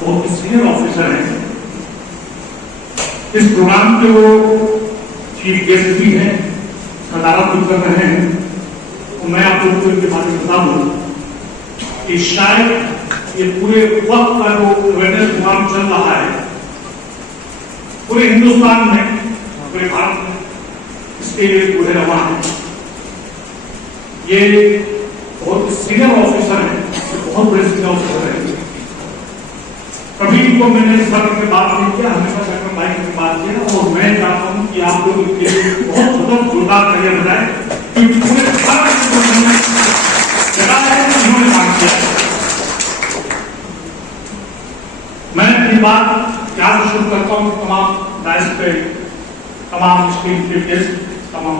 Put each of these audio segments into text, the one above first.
बहुत senior officer हैं। इस प्रोग्राम के वो चीफ गेस्ट भी हैं, सदारत भी कर रहे हैं। और मैं आप लोगों को इनके बारे में बता दूं कि शायद ये पूरे वक्त का जो अवेयरनेस प्रोग्राम चल रहा है पूरे हिंदुस्तान में, पूरे भारत में, इसके लिए पूरे रवा है। ये बहुत सीनियर ऑफिसर हैं, बहुत बड़े सीनियर ऑफिसर हैं। कभी इनको मैंने सर के बात नहीं किया, हमेशा सर बाइक में बात किया। और मैं चाहता हूं कि आप लोग इसके लिए बहुत बहुत जोरदार करियर बनाए, क्योंकि पूरे भारत जगह है उन्होंने काम किया। मैं अपनी बात यहाँ से शुरू करता हूँ। तमाम डायस पे तमाम स्क्रीन के गेस्ट, तमाम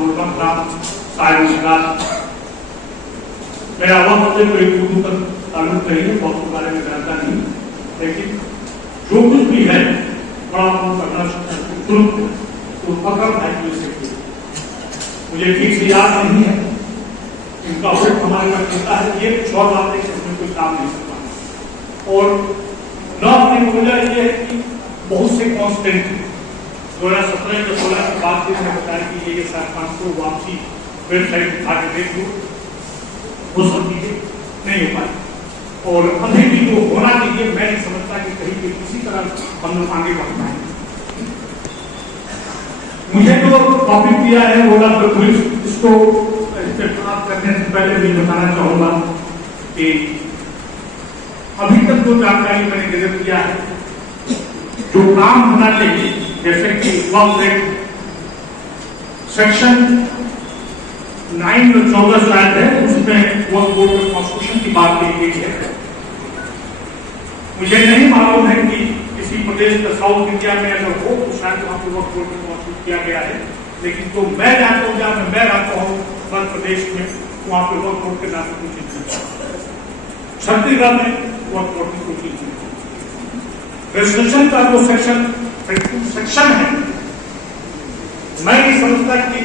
मेरा वक्त कोई उर्दू तक ताल्लुक नहीं है, बहुत के बारे में जानता नहीं, लेकिन जो कुछ भी है बड़ा मुझे ठीक से याद नहीं है। इनका वक्त हमारे पास मिलता है, ये कुछ और बात है, इसमें कोई काम नहीं सकता। और नॉर्थ की वजह यह है कि बहुत से कॉन्स्टेंट 2017 या 16 के बाद मैंने बताया कि ये सरकार को वापसी वेबसाइट उठा के देख लो, वो सब चीजें नहीं हो पाई। और अभी भी जो होना चाहिए, मैं नहीं समझता कि कहीं भी किसी तरह हम लोग आगे बढ़ पाए। मुझे जो टॉपिक दिया है वो डॉक्टर पुलिस, इसको बात करने से पहले भी बताना चाहूंगा कि अभी तक जो जानकारी मैंने गैदर किया है, जो काम होना चाहिए, जैसे कि वर्क एक्ट सेक्शन 9 और 14 शायद है, उसमें वर्क बोर्ड कॉन्स्टिट्यूशन की बात की गई है। मुझे नहीं मालूम है कि किसी प्रदेश का साउथ इंडिया में अगर हो तो शायद वहां पर वर्क बोर्ड में कॉन्स्टिट्यूट किया गया है, लेकिन जो मैं जानता हूँ, जहाँ मैं रहता हूँ मध्य प्रदेश में, वहां पर वर्क बोर्ड के नाम से कुछ नहीं। छत्तीसगढ़ में वर्क बोर्ड की कोई चीज नहीं। रेजिस्ट्रेशन का जो सेक्शन है, मैं नहीं समझता कि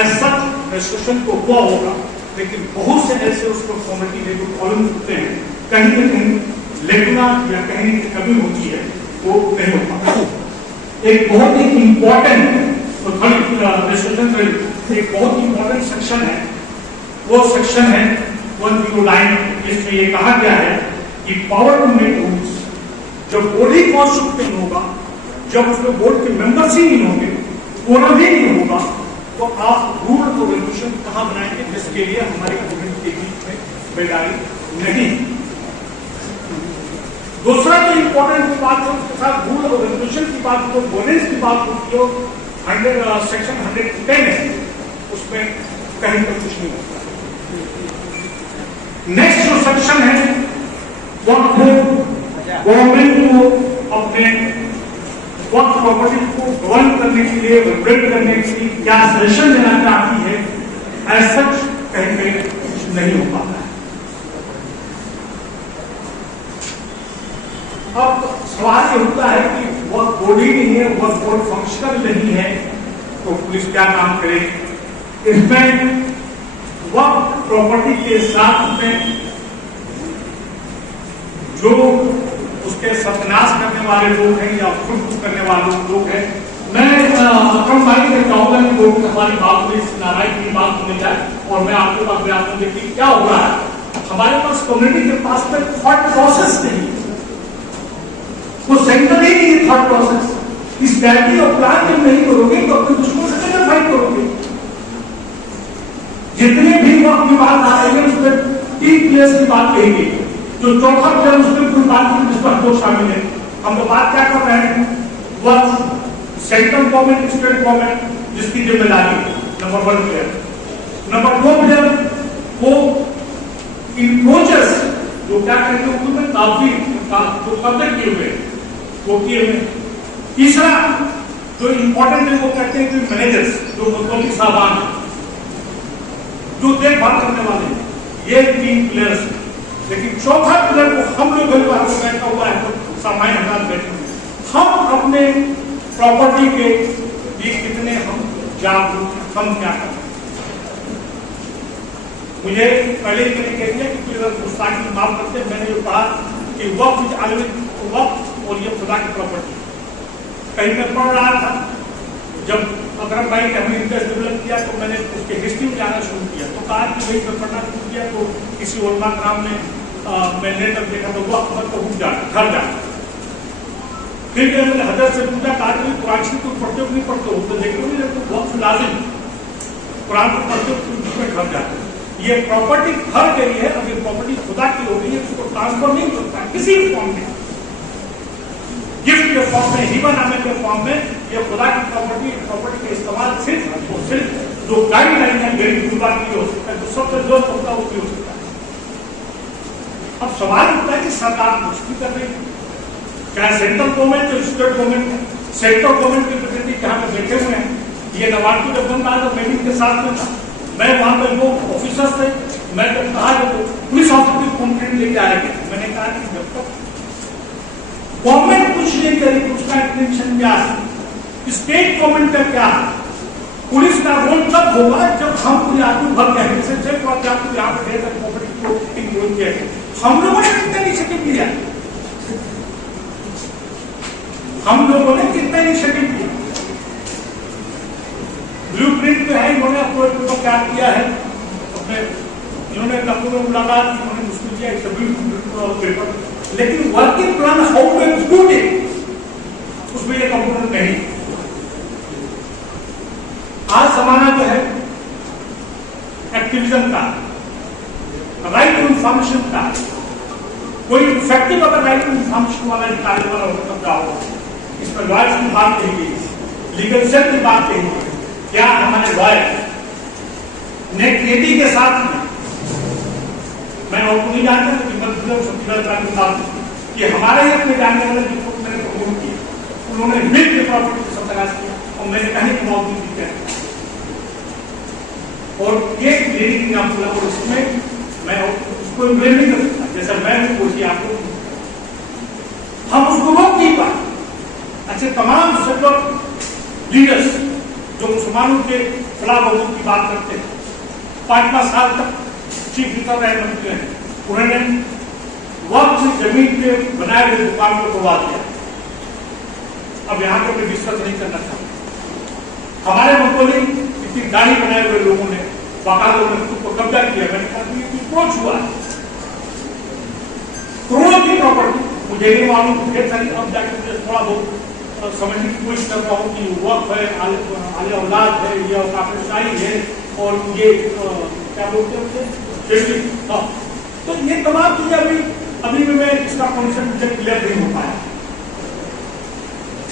ऐसा रेजिस्ट्रेशन को हुआ होगा, लेकिन बहुत से ऐसे उसको फॉर्मेलिटी है जो प्रॉब्लम होते हैं, कहीं ना कहीं लिखना या कहीं की कमी होती है, वो नहीं हो पाता। एक बहुत ही इंपॉर्टेंट रेजिस्ट्रेशन का एक बहुत ही इंपॉर्टेंट सेक्शन है, वो सेक्शन है 109, जिसमें ये कहा गया है कि पावर टू मेक रूल्स, जब बोर्ड ही कॉन्स्टिट्यूट नहीं होगा, जब उसमें बोर्ड के मेंबर्स ही नहीं होंगे, कोरम ही नहीं होगा, तो आप रूल और रेगुलेशन कहां बनाएंगे, जिसके लिए हमारे गवर्नमेंट के बीच में बेदारी नहीं। दूसरा जो इंपॉर्टेंट बात है, उसके साथ रूल और रेगुलेशन की बात हो, गवर्नेंस की बात होती हो, सेक्शन 110 है, उसमें कहीं पर कुछ नहीं होता। नेक्स्ट जो सेक्शन है, गवर्नमेंट को अपने वक्त प्रॉपर्टी को गवर्न करने के लिए, रेगुलेट करने के लिए क्या सजेशन देना चाहती है, ऐसा कहीं पे कुछ नहीं हो पाता है। अब सवाल ये होता है कि वक्त बोर्ड ही नहीं है, वक्त बोर्ड फंक्शनल नहीं है, तो पुलिस क्या काम करेगी। इसमें वक्त प्रॉपर्टी के साथ में जो उसके सत्यानाश करने वाले लोग हैं या खुद करने वाले लोग हैं, मैं अक्रम भाई से चाहूंगा कि लोग हमारी बात में नारायण की बात सुने जाए और मैं आपके पास व्यापन देखिए क्या हो रहा है। हमारे पास कम्युनिटी के पास में थॉट प्रोसेस नहीं, वो सेंटर ही नहीं थॉट प्रोसेस। स्ट्रैटेजी और प्लान जब नहीं करोगे तो अपने दुश्मन से कैसे फाइट करोगे। जितने भी वक्त की बात आ रही है उसमें 3 प्लेयर्स की बात कही गई, जो चौथा प्लेयर उसमें कोई बात नहीं जिस पर हम लोग शामिल है। हम लोग बात क्या कर रहे हैं, वह सेंट्रल गवर्नमेंट, स्टेट गवर्नमेंट जिसकी जिम्मेदारी नंबर 1 प्लेयर। नंबर 2 प्लेयर वो इंक्रोचर्स जो क्या कहते हैं उर्दू में काफी जो कब्जे किए हुए वो किए हुए। तीसरा जो इंपॉर्टेंट है वो कहते हैं कि मैनेजर्स जो मुतल्लिक साहबान जो देखभाल करने वाले, ये 3 प्लेयर्स। लेकिन चौथा प्लेयर को हम लोग बैठा हुआ है तो सामान्य हालात बैठे हुए। हम अपने प्रॉपर्टी के लिए कितने हम जागरूक, हम क्या करें। मुझे पहले मैंने कह दिया कि गुस्ताखी माफ करते, मैंने जो कहा कि वक्त वक्त और ये खुदा की प्रॉपर्टी। कहीं मैं पढ़ रहा था, जब अकरम भाई ने हमें इंटरेस्ट डेवलप किया तो मैंने उसके हिस्ट्री में जाना शुरू किया, तो कहा कि भाई जब पढ़ना शुरू किया तो किसी उलमा कराम ने मैंने तक देखा तो वक्त मतलब उठ जाना, घर जाना। फिर जब मैंने हजरत से पूछा, कहा कि कुरान शरीफ तो पढ़ते हो नहीं पढ़ते हो, तो देखो नहीं तो वक्त लाजिम कुरान को पढ़ते हो उसमें घर जाते। ये प्रॉपर्टी घर गई है, अब ये प्रॉपर्टी खुदा की हो गई है, उसको ट्रांसफर नहीं करता किसी फॉर्म में, गिफ्ट के फॉर्म में, हिबा नामे के फॉर्म में। ये खुदा की प्रॉपर्टी का इस्तेमाल सिर्फ और सिर्फ जो गाइडलाइन है गरीब गुरबा की हो सकता है, जो सबसे जरूरत होता है वो भी हो सकता है। अब सवाल उठता है कि सरकार कुछ भी कर रही है, चाहे सेंट्रल गवर्नमेंट या स्टेट गवर्नमेंट है। सेंट्रल गवर्नमेंट के प्रतिनिधि जहाँ पे बैठे हुए हैं, ये नवाब जब बन रहा था मैं भी इनके साथ में था, मैं वहां पर जो ऑफिसर्स थे, मैं जब कहा जब पुलिस ऑफिसर की कंप्लेंट लेके आएंगे, मैंने कहा कि जब तक गवर्नमेंट कुछ नहीं करेगी उसका इंटेंशन क्या है, स्टेट गवर्नमेंट का क्या है, पुलिस का रोल तब होगा जब हम पूरे आदमी भर गए। जैसे चेक हुआ कि आपको यहाँ पे ढेर सारी प्रॉपर्टी को इंक्लूड किया गया, हम लोगों ने कितना इनिशिएटिव लिया, हम लोगों ने कितना इनिशिएटिव लिया। ब्लूप्रिंट जो है इन्होंने अपने क्या किया है, अपने इन्होंने लखनऊ में मुलाकात की, उन्होंने मुश्किल किया सभी पेपर, लेकिन working plan how to execute it उसमें ये कंपोनेंट नहीं। आज जमाना जो है एक्टिविज्म का, राइट टू इंफॉर्मेशन का, कोई इफेक्टिव अगर राइट टू इंफॉर्मेशन वाला निकालने वाला होता तब क्या होगा। इसमें लॉयर्स की बात कही गई, लीगल सेल की बात कही गई, क्या हमारे लॉयर ने खेती के साथ में, मैं और नहीं जानता कि हमारे ही अपने जानने वाले जिनको मैंने प्रमोट किया, उन्होंने मिल के प्रॉपर्टी को सत्यानाश किया और मैंने कहने की मौजूद किया और ये ट्रेनिंग आपको और उसमें मैं उसको इम्प्लेन नहीं कर सकता, जैसा मैं पूछिए आपको, हम उसको रोक नहीं पाए। अच्छा, तमाम सेक्युलर लीडर्स जो मुसलमानों के खिलाफ वोटों की बात करते हैं, 5-5 साल तक चीफ मिनिस्टर रहे मंत्री हैं, उन्होंने वक्त जमीन पे बनाए हुए दुकान को तोड़वा दिया। अब यहाँ पे डिस्कस नहीं करना चाहता, हमारे मुल्कों में इतनी दाढ़ी बनाए हुए लोगों ने बाकायदा को कब्जा किया, मैंने कहा हुआ है करोड़ों की प्रॉपर्टी, मुझे नहीं मालूम ढेर सारी, अब जाके मुझे थोड़ा बहुत समझने की कोशिश करता हूँ कि वक्त है, आले औलाद है, ये काफिरशाही है और ये क्या बोलते हैं, तो ये तमाम चीजें अभी भी मैं इसका कॉन्सेप्ट मुझे क्लियर नहीं हो पाया।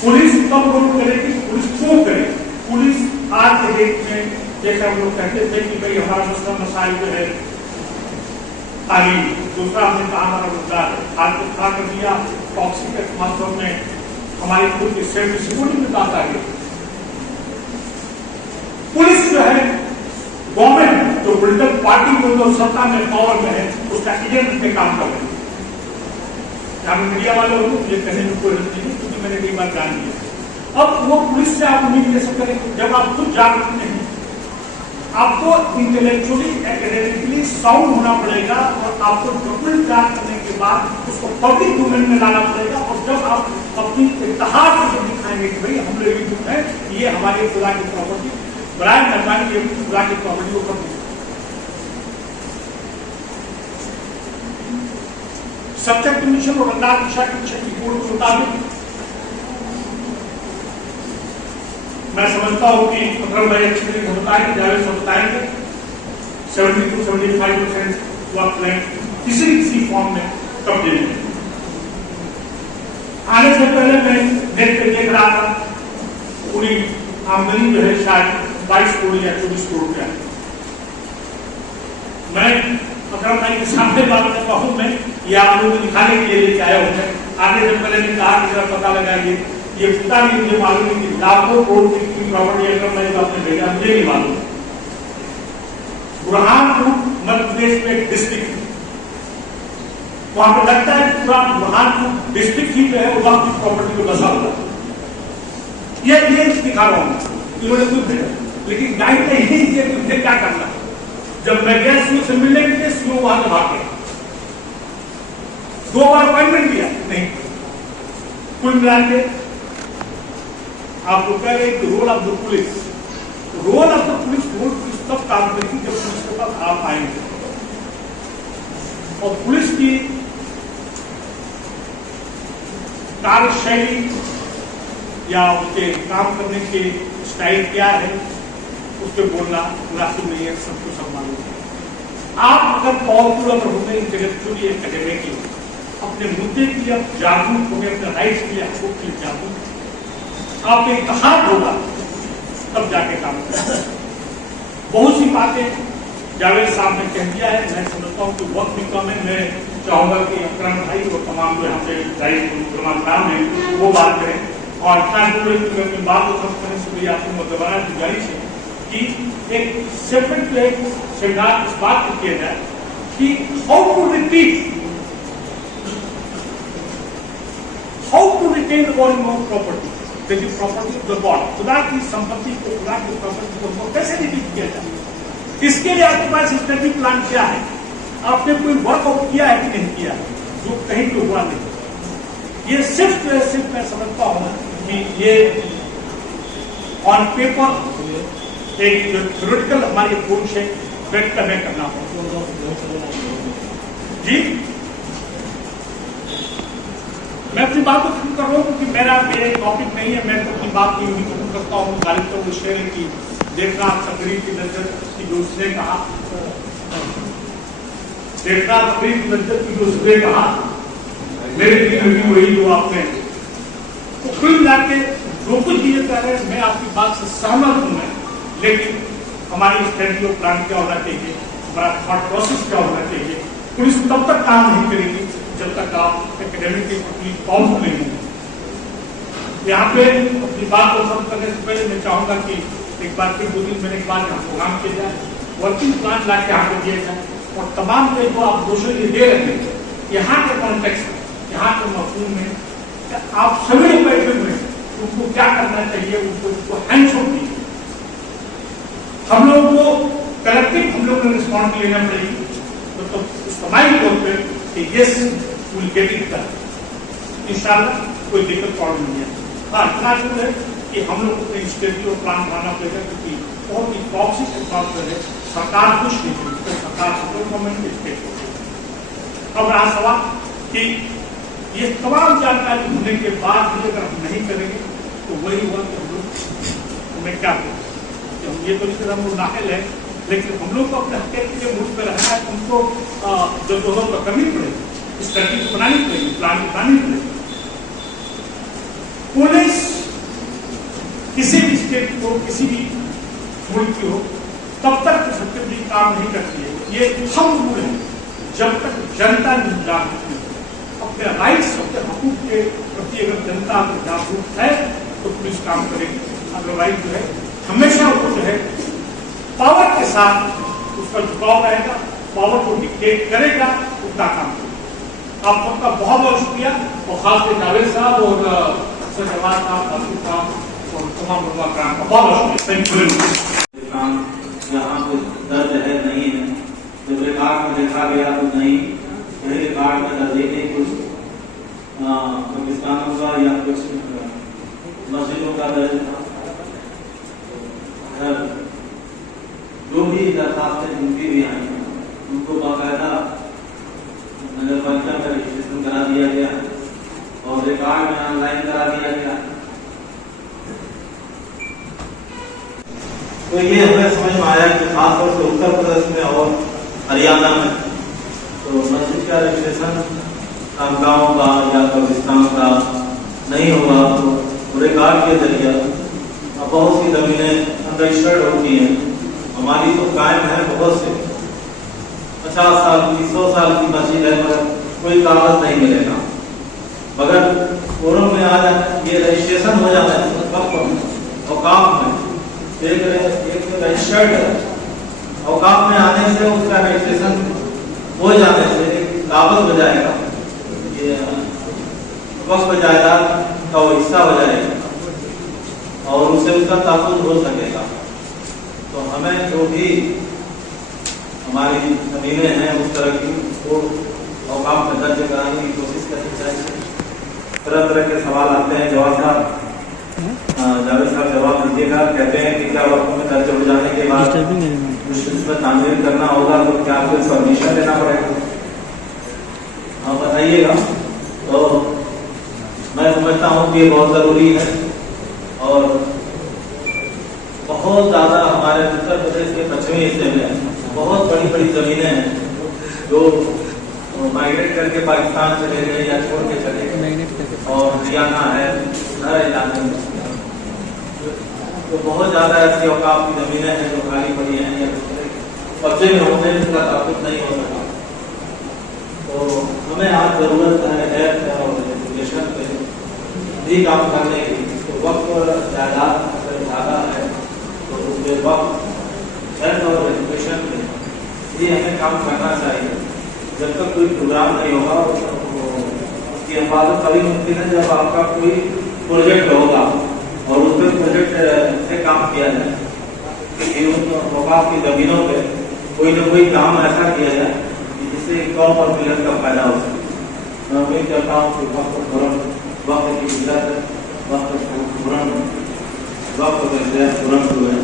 पुलिस कब रोल करेगी, पुलिस क्यों करे, पुलिस आज के डेट में जैसे हम लोग कहते थे कि भाई हमारा मुस्लिम मसाइल जो है तालीम, दूसरा हमने कहा हमारा मुद्दा है, आज को खड़ा कर दिया टॉक्सिक एटमॉस्फेयर में हमारी खुद की सेल्फ सिक्योरिटी में बात आ गई। पुलिस जो है गवर्नमेंट जो पोलिटिकल पार्टी को जो सत्ता में पावर में है उसका एजेंट पे काम कर रहे हैं। मीडिया वाले लोग मुझे कहने में कोई नहीं, क्योंकि मैंने कई बार जान लिया। अब वो पुलिस से आप उम्मीद कैसे करें जब आप खुद जागरूक नहीं, आपको इंटेलेक्चुअली एकेडमिकली साउंड होना पड़ेगा और आपको डॉक्यूमेंट तैयार करने के बाद उसको पब्लिक डोमेन में लाना पड़ेगा। और जब आप अपनी इत्तेहाद को दिखाएंगे कि भाई हम लोग जो है ये हमारे खुदा की प्रॉपर्टी, बराए मेहरबानी ये खुदा की प्रॉपर्टी को कर सब्जेक्ट मिशन और अल्लाह की शिक्षा की रिपोर्ट के मुताबिक मैं समझता हूं कि अकरम भाई अच्छी तरीके से बताएंगे, जावेद से बताएंगे 70 to 75% वक्त में किसी फॉर्म में कब्जे में। आने से पहले मैं नेट पे देख रहा था पूरी आमदनी जो है शायद 22 करोड़ या 24 करोड़ रुपया। मैं अकरम भाई के सामने बात करता हूँ, मैं ये आप लोगों को दिखाने के लिए लेके आया हूँ। आने से पहले ने कहा कि जरा पता लगाइए, ये पता नहीं मुझे मालूम है कि लाखों करोड़ की प्रॉपर्टी अकरम भाई को आपने भेजा, मुझे नहीं मालूम। बुरहानपुर मध्य प्रदेश में एक डिस्ट्रिक्ट, वहां पर लगता है पूरा बुरहानपुर डिस्ट्रिक्ट ही जो है वो वक्त की प्रॉपर्टी को बसा हुआ। ये दिखा रहा हूँ, इन्होंने कुछ भेजा, लेकिन गाइड ने यही किया कि मुझे क्या करना। जब मैं गया सीओ से मिलने के लिए, सीओ वहां से भाग गया, 2 बार अपॉइंटमेंट दिया, नहीं कुल मिला के आपको कह रहे कि role of the police, role of the police तब काम करेगी जब पुलिस के पास आप आएंगे। और पुलिस की कार्यशैली या उसके काम करने के स्टाइल क्या है, उसके बोलना मुनासिब नहीं है, सबको सम्मान है। आप अगर पावरफुल अगर होंगे, इंटेलेक्चुअली एकेडमिकली अपने मुद्दे के लिए जागरूक होंगे, अपने राइट्स के लिए, हकूक के लिए जागरूक, आपके इत्तेहाद होगा, तब जाके काम करेंगे। बहुत सी बातें जावेद साहब ने कह दिया है, मैं समझता हूँ कि वक्त भी कम है। मैं चाहूंगा कि अकरम भाई और तमाम जो यहाँ पे नाम है वो बात करें, और अपनी बात को खत्म करने से मेरी आपको मुद्दवाना गुजारिश है कि एक सेपरेट सेमिनार इस बात पर किया जाए कि how to retain property, property of the god, खुदा की संपत्ति को, खुदा की प्रॉपर्टी को कैसे रिटेन किया जाए। इसके लिए आपके पास स्ट्रेटेजिक प्लान क्या है, आपने कोई वर्कआउट किया है कि नहीं किया, जो कहीं पे हुआ नहीं। ये सिर्फ मैं समझता हूँ कि ये ऑन पेपर एक जो थ्योरेटिकल हमारी अप्रोच है व्यक्त हमें करना होगा। जी मैं अपनी बात को खत्म कर रहा हूँ क्योंकि मेरे टॉपिक नहीं है। मैं तो अपनी बात नहीं खत्म करता हूँ। गालिब तो शेर है कि देखना तकरीर की नजर की जो उसने कहा, देखना तकरीर की नजर की जो उसने कहा, मेरे दिल में भी वही जो आपने। तो कुल मिला के जो कुछ ये कह रहे हैं मैं आपकी बात से सहमत हूं मैं, लेकिन हमारी स्ट्रेटजी और प्लान क्या होना चाहिए, हमारा थॉट प्रोसेस क्या होना चाहिए। पुलिस तब तक काम नहीं करेगी जब तक आप एकेडमिक के प्रति पावरफुल नहीं होंगे। यहाँ पे अपनी बात को खत्म करने से पहले मैं चाहूंगा कि एक बार फिर 2 दिन मैंने एक बार यहाँ प्रोग्राम किया जाए, वर्किंग प्लान ला के यहाँ पे दिया जाए, और तमाम जो आप दोषों ये दे रहे हैं यहाँ के कॉन्टेक्स्ट में, यहाँ के मफहूम में आप सभी लोग बैठे हुए हैं, उनको क्या करना चाहिए, उनको हैंड्स ऑन कीजिए। हम लोग को कलेक्टिव हम लोग ने रिस्पॉन्सिबिलिटी लेना पड़ेगी, तो इस्तेमाली तौर पर कि yes will get it done, इंशाल्लाह कोई दिक्कत प्रॉब्लम नहीं है। हाँ इतना जरूर है कि हम लोग को स्ट्रेटजी और प्लान बनाना पड़ेगा, क्योंकि बहुत ही टॉक्सिक एनवायरनमेंट है, सरकार कुछ नहीं करेगी, सरकार सेंट्रल गवर्नमेंट स्टेट को। अब रहा सवाल कि ये तमाम जानकारी होने के बाद भी अगर हम नहीं करेंगे तो वही हुआ कि हम लोग हमें क्या करें। ये तो नहीं हम लोग नाहिल है, लेकिन हम लोग को अपने हक के लिए मुल्क में रहना है, उनको जद्दोजहद तो करनी पड़ेगी, स्ट्रेटजी बनानी पड़ेगी, प्लान बनानी पड़ेगी। पुलिस किसी भी स्टेट को, किसी भी मुल्क की हो, तब तक सत्य काम नहीं करती है। ये हम रूल है जब तक जनता नहीं जागरूक है अपने राइट्स, अपने हकूक के प्रति। अगर जनता जागरूक है तो पुलिस काम करेगी, अदरवाइज जो है हमेशा वो जो है पावर के साथ उसका झुकाव रहेगा, पावर को डिक्टेट करेगा, उसका काम करेगा। आप सबका बहुत बहुत शुक्रिया, और खासकर जावेद साहब और अक्सर जवाब साहब, आसिफ साहब और तमाम लोगों का बहुत शुक्रिया। यहाँ पे दर्ज है नहीं है, जब रिकॉर्ड में देखा गया तो नहीं, यही रिकॉर्ड में दर्ज नहीं, कुछ पाकिस्तानों का या कुछ मस्जिदों का दर्ज था। जो भी दरखास्तें जिनकी भी आई उनको बाकायदा नगर पंचायत का रजिस्ट्रेशन करा दिया गया और रिकॉर्ड में ऑनलाइन करा दिया गया। तो ये हमें समझ में आया कि खासतौर से उत्तर प्रदेश में और हरियाणा में तो मस्जिद का रजिस्ट्रेशन गाँव का या पाकिस्तान का नहीं होगा, तो रिकॉर्ड के जरिए बहुत सी जमीनें अनरजिस्टर्ड होती हैं। हमारी तो कायम है, बहुत से 50 साल की 100 साल की मस्जिद है, मगर कोई कागज नहीं मिलेगा। मगर फोरम में आ जाए, ये रजिस्ट्रेशन हो जाता है वक्त में और काम में एक रजिस्टर्ड है, औकाफ में आने से उसका रजिस्ट्रेशन हो जाने से एक कागज हो जाएगा, ये वक्फ जायदाद का वो हिस्सा हो जाएगा और उससे उसका ताकुद हो सकेगा। तो हमें जो भी हमारी जमीनें हैं उस तरह की वो औकाफ में दर्ज कराने की कोशिश करनी चाहिए। तरह तरह के सवाल आते हैं। जवाब साहब जावेद साहब जवाब दीजिएगा। कहते हैं कि क्या वक्त में दर्ज हो जाने के बाद उसमें तामीर करना होगा तो क्या कोई परमिशन लेना पड़ेगा? आप बताइएगा। तो मैं समझता हूँ कि ये बहुत ज़रूरी है और बहुत ज़्यादा हमारे उत्तर प्रदेश के पश्चिमी हिस्से में बहुत बड़ी बड़ी ज़मीनें हैं जो माइग्रेट करके पाकिस्तान चले गए या छोड़ के चले गए और हरियाणा है हर इलाके में। तो बहुत ज़्यादा ऐसी औकाफ की ज़मीनें हैं जो खाली पड़ी हैं या कब्जे में होने का ताकुत नहीं हो सका। तो हमें आज ज़रूरत है हेल्थ और एजुकेशन पे भी काम करने की। तो वक्त जायदाद अगर ज़्यादा है तो उसके वक्त हेल्थ और एजुकेशन पे भी हमें काम करना चाहिए। जब तक कोई प्रोग्राम नहीं होगा उसकी हिफाजत तभी मुमकिन है जब आपका कोई प्रोजेक्ट होगा और उस पर प्रोजेक्ट से काम किया जाए कि उन औकाफ की ज़मीनों पे कोई ना कोई काम ऐसा किया जाए जिससे कौम और मिलत का फायदा हो सके। मैं उम्मीद करता हूँ कि वक्त वक्त की इज्जत वक्त तुरंत हुए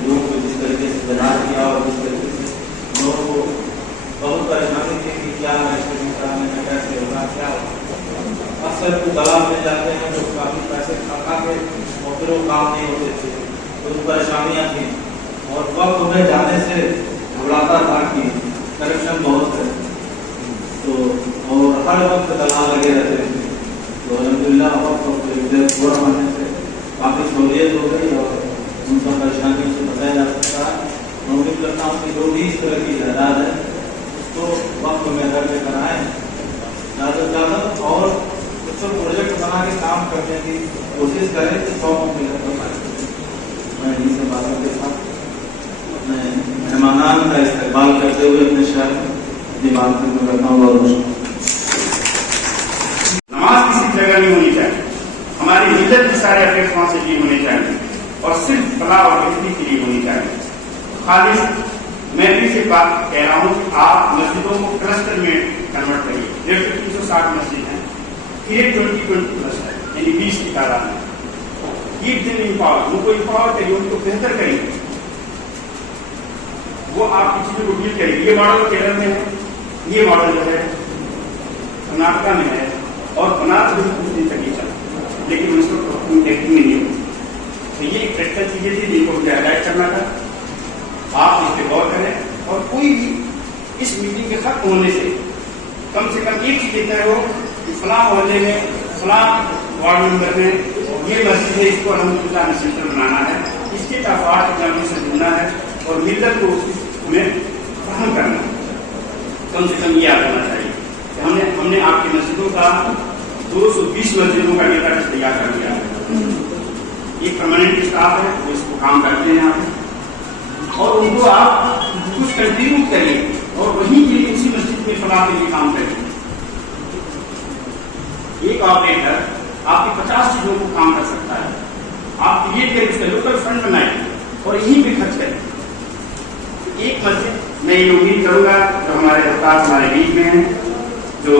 लोगों को जिस तरीके से बना किया और जिस तरीके से लोगों को बहुत परेशानी थी कि क्या मैंने कैसे होगा क्या होगा। अक्सर तो दलाल में जाते हैं जो काफ़ी पैसे खा के और फिर वो काम नहीं होते थे तो परेशानियाँ थी और वक्त में जाने से घबराता था कि करप्शन बहुत है तो और हर वक्त दलाल लगे रहते थे। तो अलहमदिल्ला वक्त पूरा होने से काफ़ी सहूलियत हो गई और उनका परेशानी से बचाया जा सकता है। मैं उम्मीद करता हूँ कि जो भी इस तरह की जायदाद है तो वक्त में दर्ज कराएं ज़्यादा से ज़्यादा और उसको प्रोजेक्ट बना के काम करने की कोशिश करें कि 100 मिनट बनाए। मैं इन्हीं से बातों के साथ अपने मेहमानान का इस्तेमाल करते हुए अपने शहर में बात करता हूँ। नमाज किसी जगह नहीं होनी चाहिए, हमारी मिल्लत के सारे अफेयर्स वहाँ से लिए होने चाहिए और सिर्फ फलाह और बेहतरी के लिए होनी चाहिए। खालिश मैं भी से बात कह रहा हूँ कि आप मस्जिदों को क्लस्टर में कन्वर्ट करिए। 360 मस्जिद हैं, फिर 20 प्लस है यानी 20 की तादाद में। कीप देम एम्पावर, उनको एम्पावर करिए, उनको बेहतर करिए, वो आपकी चीजों को डील करेगी। ये मॉडल केरल में है, ये मॉडल जो है कर्नाटका में है और बनारस में कुछ दिन तक ही चला लेकिन उसको एक्टिंग में नहीं हुई। तो ये एक प्रैक्टिकल चीजें थी जिनको मुझे हाईलाइट करना था। आप इस पर गौर करें और कोई भी इस मीटिंग के खत्म होने से कम एक चीज तय हो कि फलां मोहल्ले में फलां वार्ड नंबर में ये मस्जिद है, इसको अल्हम्दुलिल्लाह सेंटर बनाना है, इसके ताफात इस्लामी से जुड़ना है और मिल्लत को हमें फहम करना है। कम से कम ये याद होना चाहिए कि हमने आपकी मस्जिदों का 220 मस्जिदों का डेटा तैयार कर दिया है। ये परमानेंट स्टाफ है वो इसको काम करते हैं यहाँ पे और उनको आप कुछ कंट्रीब्यूट करिए और वहीं के लिए उसी मस्जिद में फलाह के लिए काम करिए। एक ऑपरेटर आपकी 50 चीजों को काम कर सकता है। आप क्रिएट करें, उसका लोकल फंड बनाए और यहीं पे खर्च करें। एक मस्जिद मैं ये उम्मीद करूंगा जो हमारे उस्ताद हमारे बीच में हैं, जो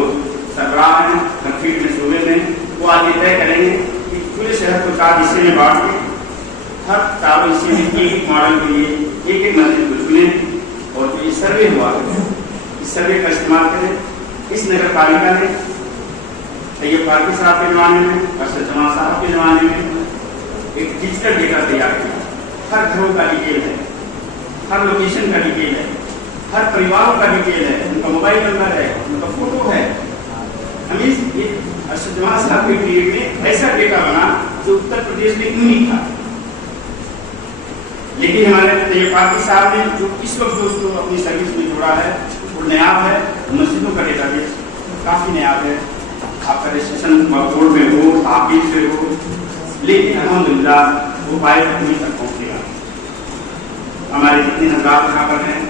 सरकार हैं तनफीद में सूबे में, वो आगे तय करेंगे कि पूरे शहर को 4 हिस्से में बांट के हर 4 हिस्से में एक मॉडल के लिए एक मस्जिद को चुने और जो ये सर्वे हुआ इस सर्वे का इस्तेमाल करें। इस नगर पालिका ने तैयब पार्टी साहब के जमाने में, अरशद जमाल साहब के जमाने में एक डिजिटल डेटा तैयार किया। हर घरों का डिटेल है, हर लोकेशन का डिटेल है, हर परिवारों का डिटेल है, उनका मोबाइल नंबर है, उनका फोटो है। हम इस अरशद जमाल साहब के पीरियड में ऐसा डेटा बना जो उत्तर प्रदेश में यूनिक था। लेकिन हमारे तैयब पार्टी साहब ने जो इस वक्त जो उसको अपनी सर्विस में जोड़ा है वो नयाब है। मस्जिदों का डेटाबेस काफी नयाब है, आपका रजिस्ट्रेशन बोर्ड में हो, हाफिज से हो, लेकिन अल्हम्दुलिल्लाह वो पाए तक पहुंचेगा। हमारे जितने हजरात यहाँ पर हैं